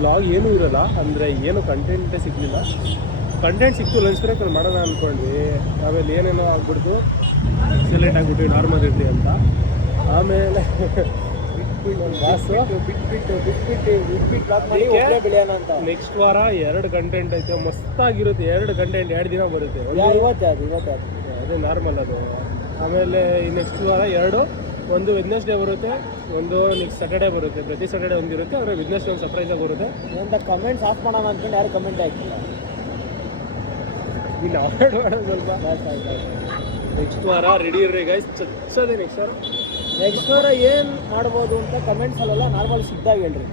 Vlog ಏನೂ ಇರೋಲ್ಲ, ಅಂದರೆ ಏನು ಕಂಟೆಂಟೇ ಸಿಗಲಿಲ್ಲ. ಕಂಟೆಂಟ್ ಸಿಕ್ತು, ಲಂಚ್ ಬ್ರೇಕಲ್ಲಿ ಮಾಡೋಣ ಅಂದ್ಕೊಂಡ್ವಿ. ಆಮೇಲೆ ಏನೇನೋ ಆಗ್ಬಿಡ್ತು, ಎಕ್ಸಲೆಂಟ್ ಆಗಿಬಿಟ್ವಿ ನಾರ್ಮಲ್ ಇರಲಿ ಅಂತ. ಆಮೇಲೆ ನೆಕ್ಸ್ಟ್ ವಾರ 2 ಕಂಟೆಂಟ್ ಐತೆ, ಮಸ್ತಾಗಿರುತ್ತೆ. 2 ಕಂಟೆಂಟ್ 2 ದಿನ ಬರುತ್ತೆ. ಅದೇ ನಾರ್ಮಲ್ ಅದು. ಆಮೇಲೆ ಈ ನೆಕ್ಸ್ಟ್ ವಾರ 2, ಒಂದು ವೆಡ್ನೆಸ್ಡೇ ಬರುತ್ತೆ, ಒಂದು ನೆಕ್ಸ್ಟ್ ಸ್ಯಾಟರ್ಡೇ ಬರುತ್ತೆ. ಪ್ರತಿ ಸ್ಯಾಟರ್ಡೇ ಒಂದಿರುತ್ತೆ, ಆದರೆ ವೆಡ್ನೆಸ್ಡೇ ಒಂದು ಸರ್ಪ್ರೈಸಾಗಿ ಬರುತ್ತೆ. ಅಂತ ಕಮೆಂಟ್ಸ್ ಆಫ್ ಮಾಡೋಣ ಅಂದ್ಕೊಂಡು ಯಾರು ಕಮೆಂಟ್ ಹಾಕಿಲ್ಲ. ಇನ್ನು ಅವಾಯ್ಡ್ ಮಾಡೋದು ಸ್ವಲ್ಪ. ನೆಕ್ಸ್ಟ್ ವಾರ ರೆಡಿ ಇರ್ರಿ ಗೈಸ್, ಚಚ್ಚದೆ ನೆಕ್ಸ್ಟ್ ವಾರ ಏನು ಮಾಡ್ಬೋದು ಅಂತ ಕಮೆಂಟ್ಸಲ್ಲೆಲ್ಲ ನಾರ್ಮಲ್ ಸಿಕ್ದಾಗ ಹೇಳ್ರಿ.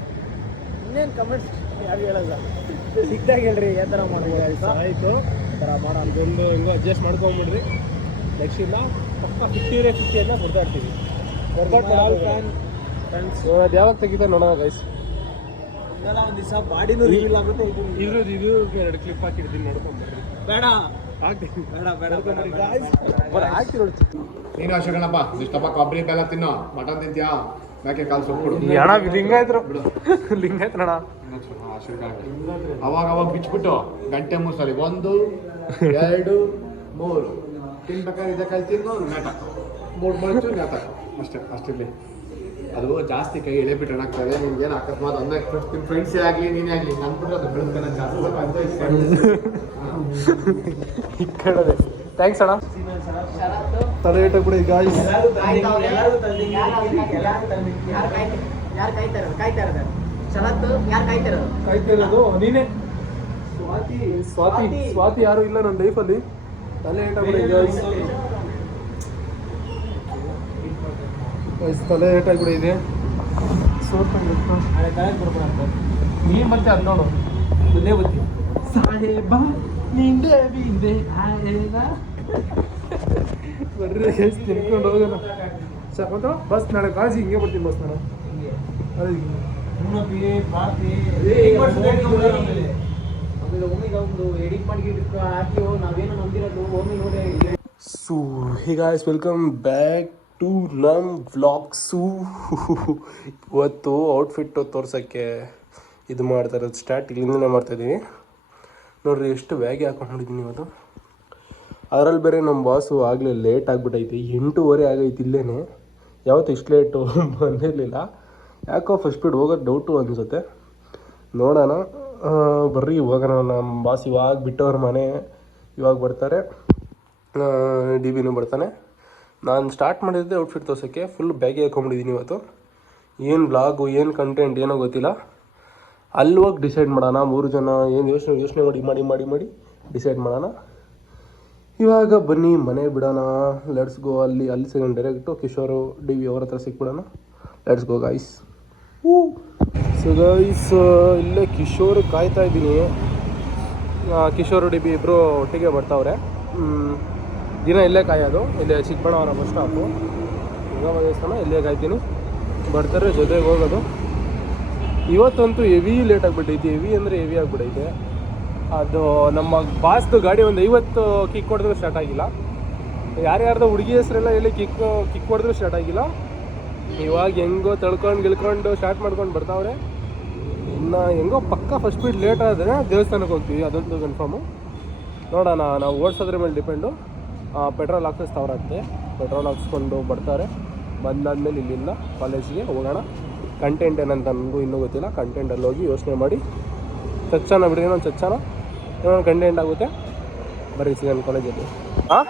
ಇನ್ನೇನು ಕಮೆಂಟ್ಸ್ ಯಾರು ಹೇಳಲ್ಲ, ಸಿಕ್ದಾಗ ಹೇಳ್ರಿ ಯಾವ ಥರ ಮಾಡ್ಬೋದು. ಆಯಿತು, ಆ ಥರ ಮಾಡೋ ಇದೊಂದು ಹೆಂಗೋ ಅಡ್ಜಸ್ಟ್ ಮಾಡ್ಕೊಂಬಿಡ್ರಿ. ನೆಕ್ಸ್ಟಿಂದ ಪಕ್ಕ 50 ಅಂತ ಬರ್ತಾ ಇರ್ತೀವಿ. ಅದು ಯಾವಾಗ ತೆಗಿತಾರೆ ನೋಡೋಣ ಗೈಸ್. ಇನ್ನೆಲ್ಲ ಒಂದು ದಿವಸ ಬಾಡಿನೂ ರಿವೀಲ್ ಆಗುತ್ತೆ. ಇದು 2 ಕ್ಲಿಪ್ ಹಾಕಿರ್ತೀನಿ, ನೋಡ್ಕೊಂಡ್ಬರ್ರಿ. ಬೇಡ ಹಾಕ್ತೀನಿ, ಬೇಡ ಹಾಕಿ ನೋಡಿ. ನೀನು ಅಶೋಕಣ್ಣಪ್ಪ ಇಷ್ಟಪ್ಪ ಕೊಬ್ಬರಿ ಬೆಲ್ಲ ತಿನ್ನೋ. ಮಟನ್ ತಿಂತೀಯಾ? ಮೇಕೆ ಕಾಲು ಸೊಪ್ಪು ಅಣ್ಣ ಲಿಂಗಾಯ್ತರು ಲಿಂಗಾಯ್ತಣ್ಣ. ಅವಾಗ ಬಿಚ್ಬಿಟ್ಟು ಗಂಟೆ 3 ಸಲ 1 2 3 ತಿನ್ಬೇಕಾದ್ರೆ ಇದಕ್ಕಾಗಿ ತಿನ್ನು ನಾಟಕ 3 ಮಂಚು ನಾಟಕ ಅಷ್ಟಿರಲಿ. ಅದು ಜಾಸ್ತಿ ಕೈ ಎಳೆ ಬಿಟ್ಟು ಏನಾಗ್ತದೆ, ನಿಮ್ಗೇನು ಅಕಸ್ಮಾತ್ ನಿಮ್ಮ ಫ್ರೆಂಡ್ಸೇ ಆಗಲಿ ನೀನೇ ಆಗಲಿ ಅಂದ್ಬಿಟ್ಟು ಅದು ಬೆಳೆದ ಜಾಸ್ತಿ ಈ ಕಡೆ ಥ್ಯಾಂಕ್ಸ್ ಅಣ್ಣ. ತಲೆ ಏಟ ಕೂಡ ಈಗ ಕಾಯ್ತಿರೋದು ನೀನೇ. ಸ್ವಾತಿ ಯಾರು ಇಲ್ಲ ನನ್ನ ಲೈಫಲ್ಲಿ. ತಲೆ ಏಟ ಕೂಡ ಈಗ ತಲೆ ಏಟ ಕೂಡ ಇದೆ. ನೀನ್ ಮತ್ತೆ ಅದು ನೋಡು, ಮುಂದೆ ಬತ್ತಿ ಸಾಹೇಬ ನಿಂದೆ ಬಿಂದೆ ಬರ್ರಿ ತಿನ್ಕೊಂಡು ಹೋಗೋಣ. ಮತ್ತೆ ಬಸ್ ನಾಳೆ ಕಾಲೇಜ್ ಹಿಂಗೆ ಬರ್ತೀನಿ. ಬಸ್ ನಾನು so hey guys, welcome back to ನಮ್ಮ ವ್ಲಾಗ್ಸು. ಇವತ್ತು ಔಟ್ಫಿಟ್ಟು ತೋರ್ಸೋಕ್ಕೆ ಇದು ಮಾಡ್ತಾ ಇರೋದು ಸ್ಟಾರ್ಟ್ ಇಲ್ಲಿಂದನೇ ಮಾಡ್ತಾಯಿದ್ದೀನಿ. ನೋಡಿರಿ ಎಷ್ಟು ವ್ಯಾಗಿ ಹಾಕೊಂಡಿದ್ದೀನಿ ಇವತ್ತು. ಅದರಲ್ಲಿ ಬೇರೆ ನಮ್ಮ ಬಾಸು ಆಗಲೇ ಲೇಟ್ ಆಗಿಬಿಟ್ಟೈತಿ, 8:30 ಆಗೈತಿ ಇಲ್ಲೇನೆ. ಯಾವತ್ತು ಇಷ್ಟು ಲೇಟು ಬಂದಿರಲಿಲ್ಲ. ಯಾಕೋ ಫಸ್ಟ್ ಸ್ಪೀಡ್ ಹೋಗೋದು ಡೌಟು ಅನಿಸುತ್ತೆ. ನೋಡೋಣ ಬರ್ರಿ ಹೋಗೋಣ. ನಮ್ಮ ಬಾಸ್ ಇವಾಗ ಬಿಟ್ಟವ್ರ ಮನೆ, ಇವಾಗ ಬರ್ತಾರೆ. ಡಿ ಬಿನೂ ಬರ್ತಾನೆ. ನಾನು ಸ್ಟಾರ್ಟ್ ಮಾಡಿದ್ದೆ ಔಟ್ಫಿಟ್ ತೋರ್ಸೋಕ್ಕೆ. ಫುಲ್ ಬ್ಯಾಗಿ ಹಾಕೊಂಬಿಟ್ಟಿದ್ದೀನಿ ಇವತ್ತು. ಏನು ಬ್ಲಾಗು ಏನು ಕಂಟೆಂಟ್ ಏನೋ ಗೊತ್ತಿಲ್ಲ. ಅಲ್ಲಿ ಹೋಗಿ ಡಿಸೈಡ್ ಮಾಡೋಣ. 3 ಜನ ಏನು ಯೋಚನೆ ಮಾಡಿ ಡಿಸೈಡ್ ಮಾಡೋಣ. ಇವಾಗ ಬನ್ನಿ ಮನೆ ಬಿಡೋಣ. Let's go. ಅಲ್ಲಿ ಸಿಗೋಣ ಡೈರೆಕ್ಟು ಕಿಶೋರು ಡಿ ವಿ ಅವ್ರ ಹತ್ರ ಸಿಕ್ಬಿಡೋಣ. Let's go guys. So guys, ಇಲ್ಲೇ ಕಿಶೋರ್ ಕಾಯ್ತಾ ಇದ್ದೀನಿ. ಕಿಶೋರು ಡಿ ಬಿ ಇಬ್ಬರು ಒಟ್ಟಿಗೆ ಬರ್ತಾವ್ರೆ. ದಿನ ಇಲ್ಲೇ ಕಾಯೋದು. ಇಲ್ಲೇ ಚಿಕ್ಕಬಳ್ಳಾಪುರ ಬಸ್ ಸ್ಟಾಪು, ಗಂಗಮ್ಮ ದೇವಸ್ಥಾನ. ಇಲ್ಲೇ ಕಾಯ್ತೀನಿ, ಬರ್ತಾರೆ, ಜೊತೆಗೆ ಹೋಗೋದು. ಇವತ್ತಂತೂ ಹೆವಿ ಲೇಟ್ ಆಗಿಬಿಟ್ಟೈತಿ. ಹೆವಿ ಅಂದರೆ ಹೆವಿ ಆಗಿಬಿಟ್ಟೈತೆ. ಅದು ನಮ್ಮ ಬಾಸ್ದು ಗಾಡಿ ಒಂದು 50 ಕಿಕ್ ಹೊಡೆದ್ರೂ ಸ್ಟಾರ್ಟ್ ಆಗಿಲ್ಲ. ಯಾರ್ಯಾರ್ದು ಹುಡುಗಿ ಹೆಸರೆಲ್ಲ ಹೇಳಿ ಕಿಕ್ ಹೊಡೆದ್ರೂ ಸ್ಟಾರ್ಟ್ ಆಗಿಲ್ಲ. ಇವಾಗ ಹೆಂಗೋ ಗಿಳ್ಕೊಂಡು ಸ್ಟಾರ್ಟ್ ಮಾಡ್ಕೊಂಡು ಬರ್ತಾವ್ರೆ. ಇನ್ನು ಹೆಂಗೋ ಪಕ್ಕ ಫಸ್ಟ್ ಸ್ಪೀಡ್ ಲೇಟ್ ಆದರೆ ದೇವಸ್ಥಾನಕ್ಕೆ ಹೋಗ್ತೀವಿ, ಅದಂತೂ ಕನ್ಫರ್ಮು. ನೋಡೋಣ, ನಾವು ಓಡಿಸೋದ್ರ ಮೇಲೆ ಡಿಪೆಂಡು. ಪೆಟ್ರೋಲ್ ಹಾಕಿಸ್ತಾವ್ರಂತೆ. ಪೆಟ್ರೋಲ್ ಹಾಕ್ಸ್ಕೊಂಡು ಬರ್ತಾರೆ. ಬಂದಾದ್ಮೇಲೆ ಇಲ್ಲಿಂದ ಕಾಲೇಜಿಗೆ ಹೋಗೋಣ. ಕಂಟೆಂಟ್ ಏನಂತ ನನಗೂ ಇನ್ನೂ ಗೊತ್ತಿಲ್ಲ. ಕಂಟೆಂಟಲ್ಲಿ ಹೋಗಿ ಯೋಚನೆ ಮಾಡಿ ಚಚ್ಚಾನ ಬಿಡಿ, ಏನೋ ಚಚ್ಚಾನ ಏನೋ ಕಂಟೆಂಟ್ ಆಗುತ್ತೆ. ಬರೀ ಸಿಗೋಣ ಕಾಲೇಜಲ್ಲಿ. ಹಾಂ,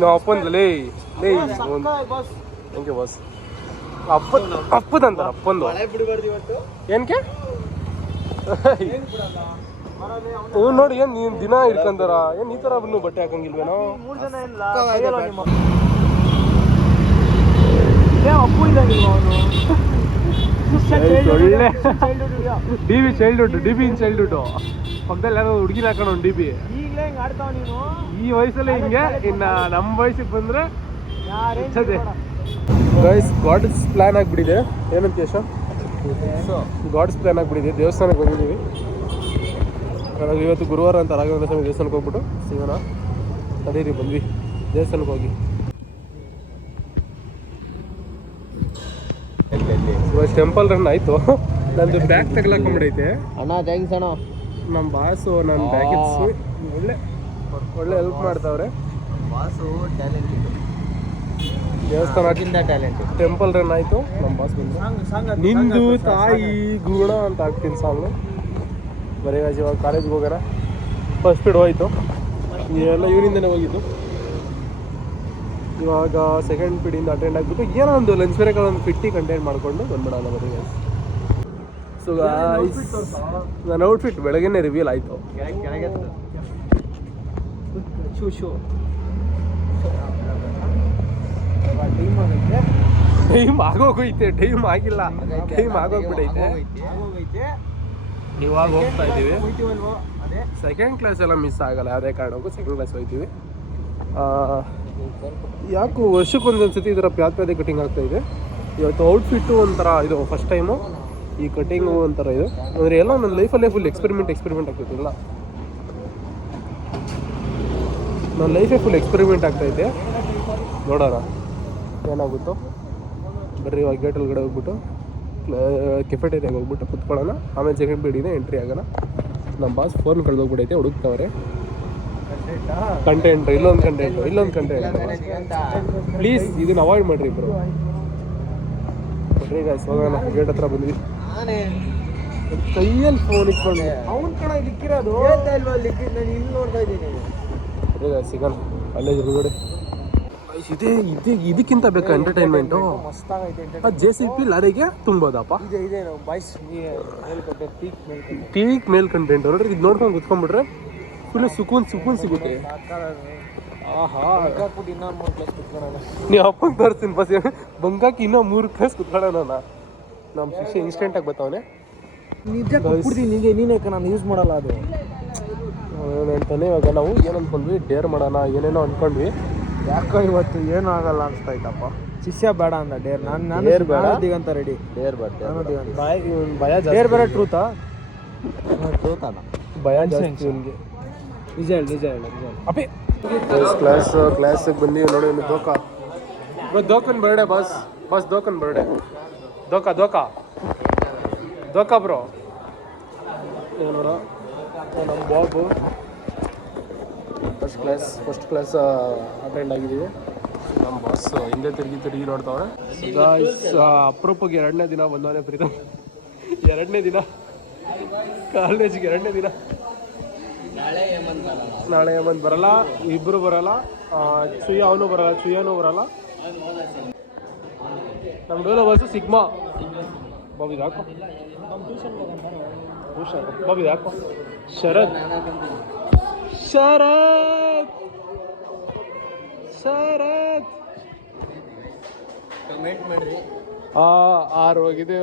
ನಾವು ಅಪ್ಪಂದು ಲೇ ಥ್ಯಾಂಕ್ ಯು ಬಾಸ್. ಅಪ್ಪದಂತ ಅಪ್ಪಂದು ಏನಕ್ಕೆ ನೋಡಿ. ಏನು ನೀನು ದಿನ ಇಟ್ಕೊಂತಾರ? ಏನು ಈ ಥರ ಇನ್ನೂ ಬಟ್ಟೆ ಹಾಕಂಗಿಲ್ವೇನೋ? ಒಳ್ಳೆ ಡಿ ಬಿ ಚೈಲ್ಡ್ಹುಡ್ ಪಕ್ಕದಲ್ಲಿ ಯಾರೋ ಹುಡುಗಿನ ಹಾಕೋಣ. ಡಿ ಬಿ ಈ ವಯಸ್ಸಲ್ಲಿ ಹಿಂಗೆ. ಇನ್ನು ನಮ್ಮ ವಯಸ್ಸಿಗೆ ಬಂದರೆ ಗೈಸ್ ಗಾಡ್ಸ್ ಪ್ಲ್ಯಾನ್ ಆಗಿಬಿಟ್ಟಿದೆ. ಏನಂತ ಯಶ? ಗಾಡ್ಸ್ ಪ್ಲ್ಯಾನ್ ಆಗಿಬಿಟ್ಟಿದೆ. ದೇವಸ್ಥಾನಕ್ಕೆ ಬಂದಿದ್ದೀವಿ. ನನಗೆ ಇವತ್ತು ಗುರುವಾರ ಅಂತ ರಾಘವೇಂದ್ರ ಸ್ವಾಮಿ ದೇವಸ್ಥಾನಕ್ಕೆ ಹೋಗ್ಬಿಟ್ಟು ಸಿಗೋಣ. ಅದೇ ಬಂದ್ವಿ ದೇವಸ್ಥಾನಕ್ಕೆ ಹೋಗಿ. ಟೆಂಪಲ್ ರನ್ ಆಯಿತು. ನಂದು ಬ್ಯಾಗ್ ತಗಲಾಕೊಂಡ್ಬಿಡೈತೆ. ಅಣ್ಣ ಥ್ಯಾಂಕ್ಸ್ ಅಣ್ಣ. ನಮ್ಮ ಬಾಸು ನನ್ನ ಬ್ಯಾಗ್ ಇಡ್ಸಿ ಒಳ್ಳೆ ಹೆಲ್ಪ್ ಮಾಡ್ತಾವ್ರೆ. ಬಾಸು ಟ್ಯಾಲೆಂಟೆಡ್, ದೇವಸ್ಥಾನ ಟ್ಯಾಲೆಂಟ್. ಟೆಂಪಲ್ ರನ್ ಆಯಿತು. ನಮ್ಮ ಬಾಸ್ ಬಂದು ನಿಂದು ತಾಯಿ ಗುಣ ಅಂತ ಹಾಕ್ತೀನಿ ಸಾಂಗು. ಬರೀ ಇವಾಗ ಕಾಲೇಜ್ಗೆ ಹೋಗೋಣ. ಫಸ್ಟ್ ಪೀಡ್ ಹೋಯ್ತು, ಎಲ್ಲ ಇವರಿಂದನೇ ಹೋಗಿದ್ದು. ಇವಾಗ ಸೆಕೆಂಡ್ ಪೀಡಿಂದ ಅಟೆಂಡ್ ಆಗಿಬಿಟ್ಟು ಏನೋ ಒಂದು ಲಂಚ್ ಬ್ರೇಕ್ ಒಂದು ಫಿಟ್ಟಿ ಕಂಟೆಂಟ್ ಮಾಡಿಕೊಂಡು ಬಂದ್ಬಿಡೋಣ ಬರೀ. ಸೊ ನನ್ನ ಔಟ್ಫಿಟ್ ಬೆಳಗ್ಗೆನೇ ರಿವೀಲ್ ಆಯಿತು. ಟೈಮ್ ಆಗೋಗೈತೆ, ಟೈಮ್ ಆಗಿಲ್ಲ, ಟೈಮ್ ಆಗೋಗ್ಬಿಟ್ಟೈತೆ. ಇವಾಗ ಹೋಗ್ತಾ ಇದ್ದೀವಿ. ಸೆಕೆಂಡ್ ಕ್ಲಾಸ್ ಎಲ್ಲ ಮಿಸ್ ಆಗಲ್ಲ, ಯಾವುದೇ ಕಾರಣಕ್ಕೂ ಸೆಕೆಂಡ್ ಕ್ಲಾಸ್ ಹೋಗ್ತೀವಿ. ಯಾಕೋ ವರ್ಷಕ್ಕೊಂದೊಂದ್ಸತಿ ಈ ಥರ ಪ್ಯಾದೆ ಕಟಿಂಗ್ ಆಗ್ತಾಯಿದೆ. ಇವತ್ತು ಔಟ್ಫಿಟ್ಟು ಒಂಥರ ಇದು ಫಸ್ಟ್ ಟೈಮು ಈ ಕಟಿಂಗು ಒಂಥರ ಇದು. ಅಂದರೆ ಎಲ್ಲ ನನ್ನ ಲೈಫಲ್ಲೇ ಫುಲ್ ಎಕ್ಸ್ಪೆರಿಮೆಂಟ್ ಆಗ್ತೈತೆ. ಇಲ್ಲ ನನ್ನ ಲೈಫೇ ಫುಲ್ ಎಕ್ಸ್ಪೆರಿಮೆಂಟ್ ಆಗ್ತಾಯಿದೆ. ನೋಡೋಣ ಏನಾಗುತ್ತೋ. ಬರ್ರಿ ಇವಾಗ ಗೇಟ್ ಒಳಗಡೆ ಹೋಗ್ಬಿಟ್ಟು ಕೆಫೆಟೇರಿಯಾಗೆ ಹೋಗ್ಬಿಟ್ಟು ಕುತ್ಕೊಳ್ಳೋಣ. ಆಮೇಲೆ ಸೆಕೆಂಡ್ ಪೀರಿಯಡಿಂದ ಎಂಟ್ರಿ ಆಗೋಣ. ನಮ್ಮ ಬಾಸ್ ಫೋನ್ ಕಳೆದೋಗ್ಬಿಟ್ಟೈತೆ, ಹುಡುಕ್ತವ್ರೆ. ಕಂಟೆಂಟ್ ಇಲ್ಲೊಂದು ಕಂಟೆಂಟ್ ಪ್ಲೀಸ್ ಇದನ್ನ ಅವಾಯ್ಡ್ ಮಾಡಿರಿ ಇಬ್ಬರು. ಬರ್ರಿ ಗಾಯ್ಸ್ ಹೋಗೋಣ. ಗೇಟ್ ಹತ್ರ ಬಂದ್ವಿ. ಕೈಯಲ್ಲಿ ಫೋನ್ ಇಟ್ಕೊಂಡು ಅವ್ನ ಕಣ ಲಿಕ್ಕಿರೋದು ಲಿಕ್ಕಿದ್ ನಾನು ಇಲ್ಲಿ ನೋಡ್ತಾ ಇದ್ದೀನಿ. ಬರ್ರಿ ಗಾಯ್ಸ್ ಸಿಗೋಣ ಕಾಲೇಜ್ ಒಳಗಡೆ. ಇದಕ್ಕಿಂತ ಬೇಕಾ ಎಂಟರ್ಟೈನ್ಮೆಂಟು? ಮಸ್ತಾಗೈತೆ. JCB ಲಾರಿಗೆ ತುಂಬೋದಪ್ಪ. ಇದೆ ನಾವು ಬಾಯ್ಸ್ ಮೇಲ್ಕೊಟ್ಟೆ ಪೀಕ್ ಮೇಲ್ ಕಂಟೆಂಟ್ ನೋಡ್ರಿ. ಇದು ನೋಡ್ಕೊಂಡು ಕುತ್ಕೊಂಡ್ಬಿಟ್ರೆ ಫುಲ್ ಸುಕೂನ್ ಸಿಗುತ್ತೆ. ಆಹಾ ಹಾಕ್ಬಿಟ್ಟು ಇನ್ನೊಂದು 3 ಕ್ಲಾಸ್ ಕುತ್ಕೊಳ್ಳೋಣ. ನೀವು ಅಪ್ಪಂಗೆ ತೋರಿಸ್ತೀನಿ ಬಸ್ ಬಂಗಾಕಿ ಇನ್ನೂ 3 ಕ್ಲಾಸ್ ಕುತ್ಕೊಳ್ಳೋಣ. ನಮ್ಮ ಶಿಷ್ಯ ಇನ್ಸ್ಟೆಂಟಾಗಿ ಬರ್ತಾವನೆ. ನಿಜ ಕೊಡ್ತೀನಿ ನಿಮಗೆ, ನೀನೇ ನಾನು ಯೂಸ್ ಮಾಡಲ್ಲ ಅದು ಅಂತಾನೆ. ಇವಾಗ ನಾವು ಏನು ಅಂದ್ಕೊಂಡ್ವಿ, ಡೇರ್ ಮಾಡೋಣ ಏನೇನೋ ಅಂದ್ಕೊಂಡ್ವಿ. ಯಾಕೋ ಇವತ್ತು ಏನೂ ಆಗಲ್ಲ ಅನಿಸ್ತಾಯ್ತಪ್ಪ. ಶಿಷ್ಯ ಬೇಡ ಅಂದ ಡೇರ್. ನಾನು ಡೇರ್ ಬೇಡ ದಿಗಂತ ರೆಡಿ. ಡೇರ್ ಬೇಡ, ಭಯ ಡೇರ್ ಬೇರೆ ಟ್ರೂತಾ ಭಯ ಜಾಸ್ತಿ ಇವನಿಗೆ. ನಿಜ ಹೇಳಿ ಅಪ್ಪಿ ಕ್ಲಾಸಿಗೆ ಬಂದೀವಿ ನೋಡಿ. ದೋಕನ್ ಬರ್ಡೇ ಬಾಸ್ ದೋಕನ್ ಬರ್ಡೇ. ದೋಕಾ ಬ್ರೋ. ನೋಡ ನಮ್ಮ ಬಾಬು ಫಸ್ಟ್ ಕ್ಲಾಸ್ ಅಟೆಂಡ್ ಆಗಿದ್ದೀವಿ. ನಮ್ಮ ಬಾಸ್ ಹಿಂದೆ ತಿರುಗಿ ನೋಡ್ತಾವ್ರೆ. ಅಪರೂಪಕ್ಕೆ 2ನೇ ದಿನ ಬಂದವನೇ ಪ್ರೀತಮ್. 2ನೇ ದಿನ ಕಾಲೇಜಿಗೆ 2ನೇ ದಿನ. ನಾಳೆ ಹೇಮಂತ್ ಬರಲ್ಲ, ಇಬ್ಬರು ಬರಲ್ಲ. ಚುಯ್ಯಾನು ಬರಲ್ಲ. ನಮ್ಮ ಡೋಲೋ ಬಸ್ಸು ಸಿಗ್ಮಾ. ಬಾಬಿ ಹಾಕೋ ಬಾಬಿ ಹಾಕೋ. ಶರತ್ ಕಮೆಂಟ್ ಮಾಡ್ರಿ. 6 ಹೋಗಿದೆ.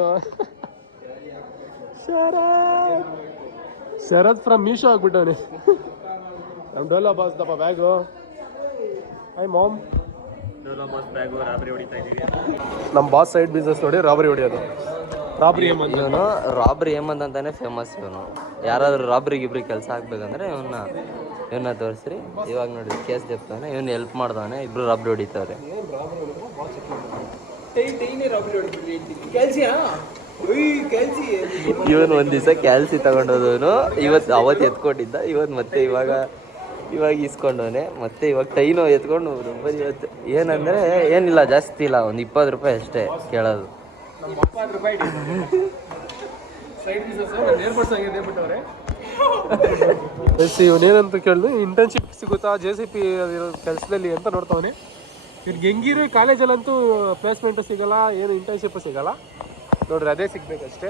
ಶರತ್ ಫ್ರಮ್ ಮೀಶೋ ಆಗ್ಬಿಟ್ಟವನಿ. ನಮ್ಮ ಡೋಲಾ ಬಾಸ್ ದಪ್ಪ bag. Hi ma'am. Dhola boss bag robbery ಹೊಡಿತಾ ಇದ್ದೀವಿ. ನಮ್ಮ ಬಾಸ್ ಸೈಡ್ ಬಿಸ್ನೆಸ್ ನೋಡಿ ರಾಬರಿ ಹೊಡಿಯೋದು. ರಾಬರಿ ಹೇಮಂತ್ ಅಂತಾನೆ ಫೇಮಸ್ ಇವನು. ಯಾರಾದರೂ ರಾಬ್ರಿ ಕೆಲಸ ಆಗ್ಬೇಕಂದ್ರೆ ಇವನ್ನ ತೋರಿಸ್ರಿ. ಇವಾಗ ನೋಡಿ ಕೇಸ್ ಜಪ್ತಾನೆ, ಇವನು ಹೆಲ್ಪ್ ಮಾಡ್ತಾನೆ, ಇಬ್ರು ರಾಬ್ರಿ ಹೊಡಿತಾರೆ. ಇವನು ಒಂದು ದಿವಸ ಕ್ಯಾಲ್ಸಿ ತಗೊಂಡೋದವನು, ಅವತ್ತು ಎತ್ಕೊಂಡಿದ್ದ. ಮತ್ತೆ ಇವಾಗ ಇಸ್ಕೊಂಡವನೆ. ಮತ್ತೆ ಇವಾಗ ಟೈನೋ ಎತ್ಕೊಂಡು ಬರೀ ಏನಂದರೆ ಏನಿಲ್ಲ, ಜಾಸ್ತಿ ಇಲ್ಲ, ಒಂದು 20 ರೂಪಾಯಿ ಅಷ್ಟೇ ಕೇಳೋದು. ಇವನೇನಂತ ಕೇಳಿದ್ರು, ಇಂಟರ್ನ್ಶಿಪ್ ಸಿಗುತ್ತಾ JCB ಕೆಲಸದಲ್ಲಿ ಅಂತ ನೋಡ್ತಾವನೆ. ಇವ್ರಿಗೆ ಹೆಂಗಿರೋ ಕಾಲೇಜಲ್ಲಂತೂ ಪ್ಲೇಸ್ಮೆಂಟು ಸಿಗಲ್ಲ, ಏನು ಇಂಟರ್ನ್ಶಿಪ್ಪು ಸಿಗಲ್ಲ ನೋಡ್ರಿ. ಅದೇ ಸಿಗ್ಬೇಕಷ್ಟೇ.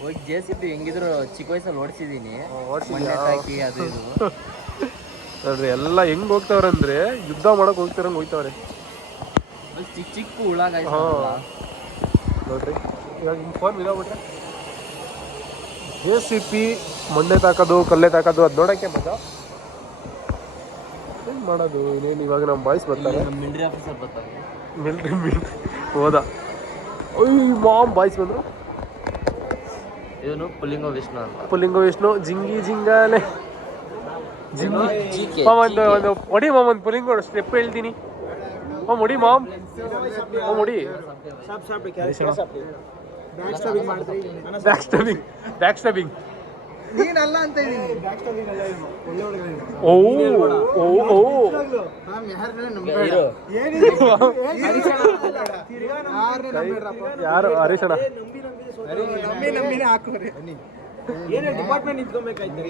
ಹೋಗಿ JCB ಹೆಂಗಿದ್ರು ಚಿಕ್ಕ ವಯಸ್ಸಲ್ಲಿ ಓಡಿಸಿದ್ದೀನಿ. ಅದು ಇದು ನೋಡ್ರಿ ಎಲ್ಲ ಹೆಂಗ್ ಹೋಗ್ತಾವ್ರೆ ಅಂದ್ರೆ ಯುದ್ಧ ಮಾಡಕ್ ಹೋಗ್ತಾರಂಗೆ ಹೋಗ್ತಾವ್ರೆ. ಚಿಕ್ಕ ಹುಳಾಗ ನೋಡ್ರಿ. ಇವಾಗ ಹಿಂಗೆ ಫೋನ್ ಬಿದ್ದೋಗ್ಬಿಟ್ರೆ JCB ಮೊನ್ನೆ ತಾಕೋದು ಕಲ್ಲೆ ತಾಕೋದು ಅದು ನೋಡೋಕ್ಕೆ ಮಜಾ. ಏನು ಮಾಡೋದು ಇನ್ನೇನು. ಇವಾಗ ನಮ್ಮ ಬಾಯ್ಸ್ ಬರ್ತಾರೆ, ಮಿಲಿಟರಿ ಆಫೀಸರ್ ಬರ್ತಾರೆ. ಮಿಲ್ಟ್ರಿ ಹೋದ. ಮಾಮ್ ಬಾಯ್ಸ್ ಬಂದರು. ಇವನು ಪುಲ್ಲಿಂಗ ವಿಷ್ಣು ಅಂತ. ಪುಲ್ಲಿಂಗ ವಿಷ್ಣು ಜಿಂಗಾನೆ ಒಂದು ಹೊಡಿ ಮಾಮ್. ಒಂದು ಪುಲ್ಲಿಂಗ ಸ್ಟೆಪ್ ಹೇಳ್ತೀನಿ ಮಾಮ್. ಹೊಡಿ ಮಾಮ್, ಹೊಡಿ. ಬ್ಯಾಕ್ ಸ್ಟಬಿಂಗ್ ಮಾಡಿದ್ರೆ ಬ್ಯಾಕ್ ಸ್ಟಬಿಂಗ್ ನೀನಲ್ಲ ಅಂತ ಇದ್ದೀನಿ. ಬ್ಯಾಕ್ ಸ್ಟಬಿಂಗ್ ಅಲ್ಲ ಇವನು, ಒಳ್ಳೆ ಹುಡುಗ ಇವನು. ಓ ಓ ಓ ನಾವ್ ಯಾರನ್ನ ನಂಬೇಡ. ಇರು. ಏನಿದೆ? ಯಾರನ್ನ ನಂಬೇಡ್ರಪ್ಪ. ಯಾರು ಹರೀಶಣ್ಣ ನಂಬಿನೇ ಹಾಕೋರಿ. ಏನೇ ಡಿಪಾರ್ಟ್ಮೆಂಟ್ ನಿಂತ್ಕೊಬೇಕಾಯ್ತು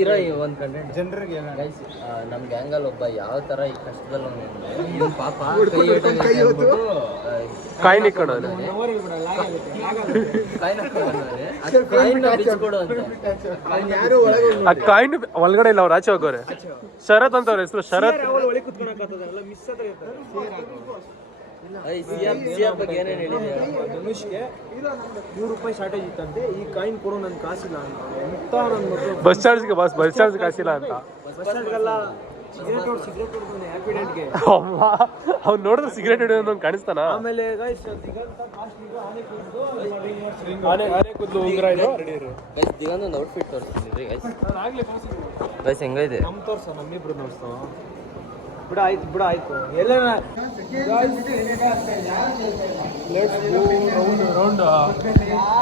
ಇರೋ ಒಂದು ಕಂಟೆಂಟ್ ಜನರಿಗೆ ಗೈಸ್. ನಮ್ಮ ಗ್ಯಾಂಗಲ್ಲಿ ಒಬ್ಬ ಯಾವ ಥರ ಈ ಕಷ್ಟದಲ್ಲಿ ಅವ್ನು ಪಾಪ ಕೈ ಹೊತ್ತು ಕಾಯಿ ನಿಕ್ಕೊಂಡವ್ರೆ. ಕಾಯಿನ ಬಿಚ್ಕೊಡು ಅಂತ. ಯಾರು ಒಳಗೆ ಆ ಕಾಯಿನ್ ಒಳಗಡೆ ಇಲ್ಲ, ಅವ್ರು ಆಚೆ ಹೋಗೋರೆ. ಶರತ್ ಅಂತ ಅವ್ರ ಹೆಸರು, ಶರತ್. ಒಳಗೆ ಕುತ್ಕೊಳಕ್ಕಾಗ್ತದಲ್ಲ ಮಿಸ್ ಆದ್ರೆ ಸಿಎಂ ಬಗ್ಗೆ ಏನೇನು ಹೇಳಿದ್ಯಾ? ಧನುಷ್ಗೆ ₹100 ಶಾರ್ಟೇಜ್ ಇತ್ತಂತೆ. ಈ ಕಾಯಿನ್ ಕೊಡು ನನ್ ಕಾಸಿಲ್ಲ ಅಂತ ಎಂತ ನನ್ನ ಮಗಳು ಬಸ್ ಚಾರ್ಜ್ಗೆ ಬಸ್ ಚಾರ್ಜ್ ಕಾಸಿಲ್ಲ ಅಂತ. ಬಸ್ ಸ್ಟ್ಯಾಂಡ್ಗೆಲ್ಲ ಸಿಗರೇಟ್ ಹೊಡ್ತಾನೆ ಹ್ಯಾಪಿಡೆಂಟ್ಗೆ. ಅವ್ನು ನೋಡಿದ್ರೆ ಸಿಗರೇಟ್ ಹಿಡಿಯೋದು ಕಾಣಿಸ್ತಾನ. ಆಮೇಲೆ ಗೈಸ್ ದಿಗಂತ ಕಾಸ್ಟ್ಲಿಗೆ ಆನೆ ಕೂದಲು ಉಂಗುರ ಇದು ರೆಡಿ ಇರು. ಗೈಸ್ ದಿಗಂತ ಒಂದು ಔಟ್ಫಿಟ್ ತೋರಿಸ್ತೀನಿ ಗೈಸ್. ಗೈಸ್ ಹೆಂಗೈತೆ? ನಮ್ ತೋರ್ಸ ನಮ್ಮಿಬ್ರು ನೋಡ್ತಾವ. ಬಿಡ ಆಯ್ತು ಎಲ್ಲ ರೌಂಡ್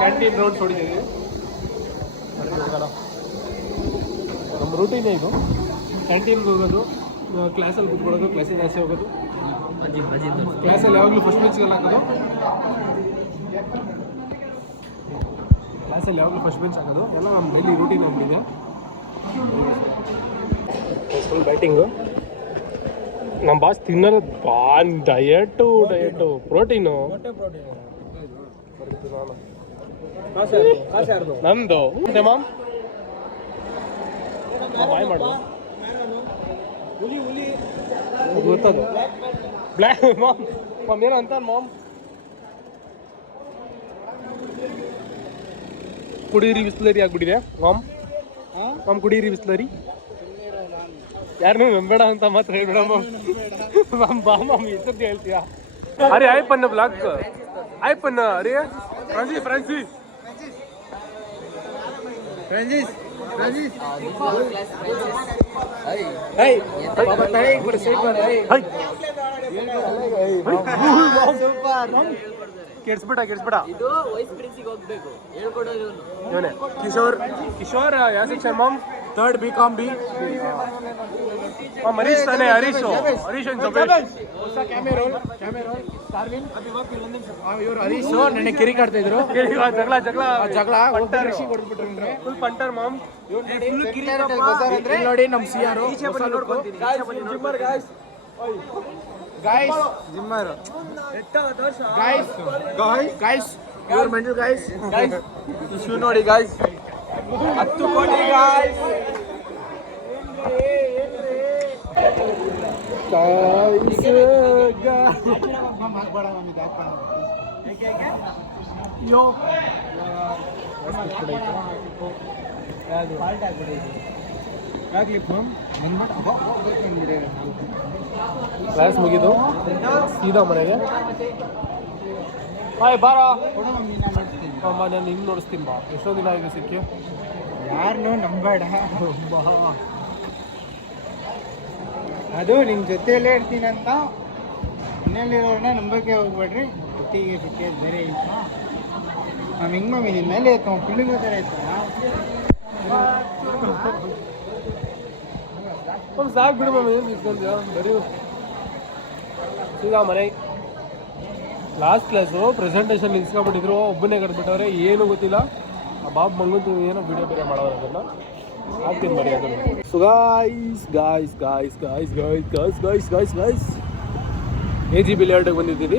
ಕ್ಯಾಂಟೀನ್ ರೌಂಡ್ ಹೊಡಿದ್ದೀವಿ. ನಮ್ಮ ರೂಟೀನೇ ಇದು. ಕ್ಯಾಂಟೀನ್ಗೆ ಹೋಗೋದು, ಕ್ಲಾಸಲ್ಲಿ ಕೂತ್ಕೊಳ್ಳೋದು, ಕ್ಲಾಸಿಗೆ ಆಚೆ ಹೋಗೋದು, ಕ್ಲಾಸಲ್ಲಿ ಯಾವಾಗಲೂ ಫಸ್ಟ್ ಬೆಂಚ್ಗೆಲ್ಲ ಹಾಕೋದು, ಕ್ಲಾಸಲ್ಲಿ ಯಾವಾಗಲೂ ಫಸ್ಟ್ ಬೆಂಚ್ ಹಾಕೋದು ಎಲ್ಲ ನಮ್ಮ ಡೈಲಿ ರೂಟೀನ್ ಆಗ್ಬಿಟ್ಟಿದೆ. Full batting. ನಮ್ಮ ಬಾಸ್ ತಿನ್ನೋದು ಡಯಟು ಪ್ರೋಟೀನು ನಮ್ದು ಮಾಮ್ ಬಾಯ್ ಮಾಡು ಗೊತ್ತದು ಬ್ಲ್ಯಾಕ್ ಮಾಮ್ ಏನೋ ಅಂತ ಮಾಮ್. ಕುಡೀರಿ ಬಿಸ್ಲರಿ ಆಗ್ಬಿಟ್ಟಿದೆ ಮಾಮ್. ಕುಡೀರಿ ಬಿಸ್ಲರಿ. ಯಾರನ್ನೂ ನಂಬೇಡ ಅಂತ ಮಾತ್ರ ಹೇಳ್ಬೇಡ ಮಾಮ್. ಬಾ ಮಾಮ್ ಎಷ್ಟೊತ್ತು ಹೇಳ್ತೀಯಾ? ಅರೆ ಆಯ್ ಪನ್ನ ಬ್ಲಾಕ್ ಆಯ್ ಪನ್ನ. ಅರೆ ಫ್ರಾನ್ಸಿ ಕೆಡ್ಸ್ಬಿಡ ಇದು ವೈಸ್ ಪ್ರಿನ್ಸಿಗೆ ಹೋಗ್ಬೇಕು, ಹೇಳ್ಕೊಡೋದು ಇವನೇ ಕಿಶೋರ್ ಯಾವ section ma'am? Third BCom B. Harish ತಾನೆ. ಹರೀಶ್ ಇವರು ಹರೀಶ್ ನನಗೆ ಕಿರಿಕ್ ಆಡ್ತಾ ಇದ್ರು. ಜಗಳ ಫುಲ್ ಪಂಟರ್ ಮಾಮ್. ನೋಡಿ ನಮ್ಮ CR guys you're mental guys issue ನೋಡಿ guys 10 ಕೋಟಿ guys ಯೋ ಕ್ಲಾಸ್ ಮುಗಿದು ಸೀದಾ ಮನೆಗೆ. ಹಾಯ್ ಬಾರ ನಾನು ಹಿಂಗೆ ನೋಡಿಸ್ತೀನಿ ಬಾ. ಎಷ್ಟೋ ದಿನ ಆಗಿದೆ ಸಿಕ್ಕಿ. ಯಾರನ್ನೂ ನಂಬೇಡ. ಅದು ನಿಮ್ಮ ಜೊತೆಯಲ್ಲೇ ಇರ್ತೀನಂತ ಮನೇಲಿರೋರನ್ನ ನಂಬಕ್ಕೆ ಹೋಗ್ಬೇಡ್ರಿ. ಒಟ್ಟಿಗೆ ಸಿಕ್ಕಿದ್ದು ಬೇರೆ ಐತಾ ನಾವು ಹಿಂಗೆ ಮಮ್ಮಿ ನಿಮ್ಮ ಮೇಲೆ ಐತ ಫಿಲ್ಲಿಂಗ್ ಥರ ಐತಾ ಸಾಕು ಬಿಡು ಮಮ್ಮಿ. ಏನು ಇಸ್ಕೊಂಡ್ಯಾ ಬರೀ ಸೀದಾ ಮನೆ. ಲಾಸ್ಟ್ ಕ್ಲಾಸು ಪ್ರೆಸೆಂಟೇಷನ್ ಇಸ್ಕೊಂಡ್ಬಿಟ್ಟಿದ್ರು, ಒಬ್ಬನೇ ಕಟ್ಬಿಟ್ಟವ್ರೆ, ಏನು ಗೊತ್ತಿಲ್ಲ. ಆ ಬಾಬ್ ಮಂಗಂತು ಏನೋ ವಿಡಿಯೋ ಬೇರೆ ಮಾಡೋರು, ಅದನ್ನು ಹಾಕ್ತೀನಿ ಬರೀ ಅದನ್ನು. ಸೊ ಗಾಯ್ಸ್ AG ಬಿಲಿಯಾರ್ಡಿಗೆ ಬಂದಿದ್ದೀವಿ.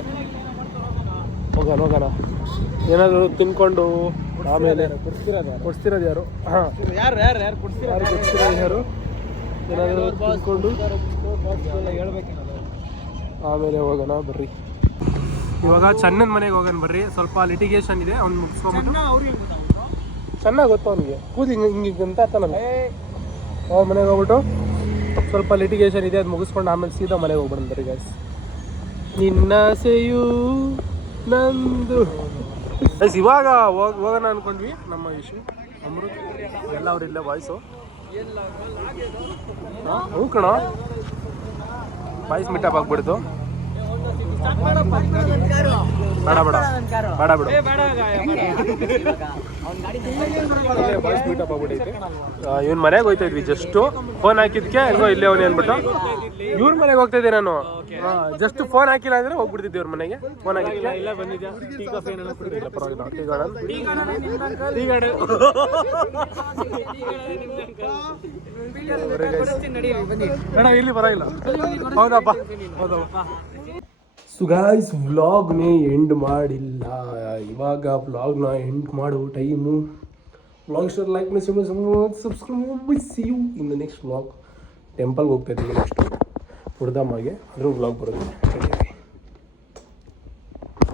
ಹೋಗೋಣ ಏನಾದರೂ ತಿನ್ಕೊಂಡು ಆಮೇಲೆ ಕೊಡ್ಸ್ತಿರೋದು ಯಾರು? ಹಾಂ ಯಾರು ಕೊಡ್ಸ್ತಿರೋದು ಯಾರು? ಏನಾದರೂ ತಿನ್ಕೊಂಡು ಆಮೇಲೆ ಹೋಗೋಣ ಬರ್ರಿ. ಇವಾಗ ಚನ್ನನ್ ಮನೆಗೆ ಹೋಗೋಣ ಬರ್ರಿ. ಸ್ವಲ್ಪ ಲಿಟಿಗೇಷನ್ ಇದೆ, ಅವ್ನು ಮುಗಿಸ್ಕೊಂಡ್ಬಿಟ್ಟು. ಚೆನ್ನಾಗಿ ಗೊತ್ತು ಅವನಿಗೆ, ಕೂದಿ ಹಿಂಗೆ ಅಂತ ನನಗೆ. ಅವ್ರ ಮನೆಗೆ ಹೋಗ್ಬಿಟ್ಟು ಸ್ವಲ್ಪ ಲಿಟಿಗೇಷನ್ ಇದೆ, ಅದು ಮುಗಿಸ್ಕೊಂಡು ಆಮೇಲೆ ಸೀದಾ ಮನೆಗೆ ಹೋಗ್ಬಿಡೋಣ ಬರ್ರಿ ಗಾಯ್ಸ್. ನಿನ್ನಾಸೆಯು ನಂದು ಇವಾಗ ಹೋಗೋಣ ಅನ್ಕೊಂಡ್ವಿ. ನಮ್ಮ ಇಶ್ಯೂ ಅಮೃತ್ ಎಲ್ಲ ಅವ್ರಿಲ್ಲ ವಾಯ್ಸು. ಹ್ಞೂ ಕಣ ವಾಯ್ಸ್ ಮಿಟಪ್ ಆಗ್ಬಿಡ್ತು. ಬೇಡ ಬೇಡ ಬೇಡ ಬಿಡು ಬಾಯ್ಸ್ ಮೀಟಪ್ ಆಗ್ಬಿಟ್ಟೈತೆ. ಇವ್ನ ಮನೆಗೆ ಹೋಗ್ತಾ ಇದ್ವಿ, ಜಸ್ಟ್ ಫೋನ್ ಹಾಕಿದ್ಕೆ ಹೆಂಗೋ ಇಲ್ಲೇ ಅವನೇ ಅಂದ್ಬಿಟ್ಟು ಇವ್ರ ಮನೆಗೆ ಹೋಗ್ತಾ ಇದ್ದೆ ನಾನು. ಜಸ್ಟ್ ಫೋನ್ ಹಾಕಿಲ್ಲ ಅಂದ್ರೆ ಹೋಗ್ಬಿಡ್ತಿದ್ದೆ ಇವ್ರ ಮನೆಗೆ. ಫೋನ್ ಹಾಕಿದ್ಕೆ ಇಲ್ಲ ಬಂದಿದ್ದೆ. ಇಲ್ಲಿ ಬರೋಲ್ಲ. ಹೌದಪ್ಪ ಹೌದಪ್ಪ. ಸೊ ಗಾಯ್ಸ್, ವ್ಲಾಗ್ನೇ ಎಂಡ್ ಮಾಡಿಲ್ಲ. ಇವಾಗ ವ್ಲಾಗ್ನ ಎಂಡ್ ಮಾಡೋ ಟೈಮು. ವ್ಲಾಗ್ ಇಷ್ಟ ಲೈಕ್ ಮಾಡಿ subscribe. See you in the next vlog. ಟೆಂಪಲ್ಗೆ ಹೋಗ್ತಾ ಇದ್ದೀವಿ ನೆಕ್ಸ್ಟ್ ಹುಡ್ದಮ್ಮಗೆ, ಅದ್ರ ವ್ಲಾಗ್ ಬರುತ್ತೆ.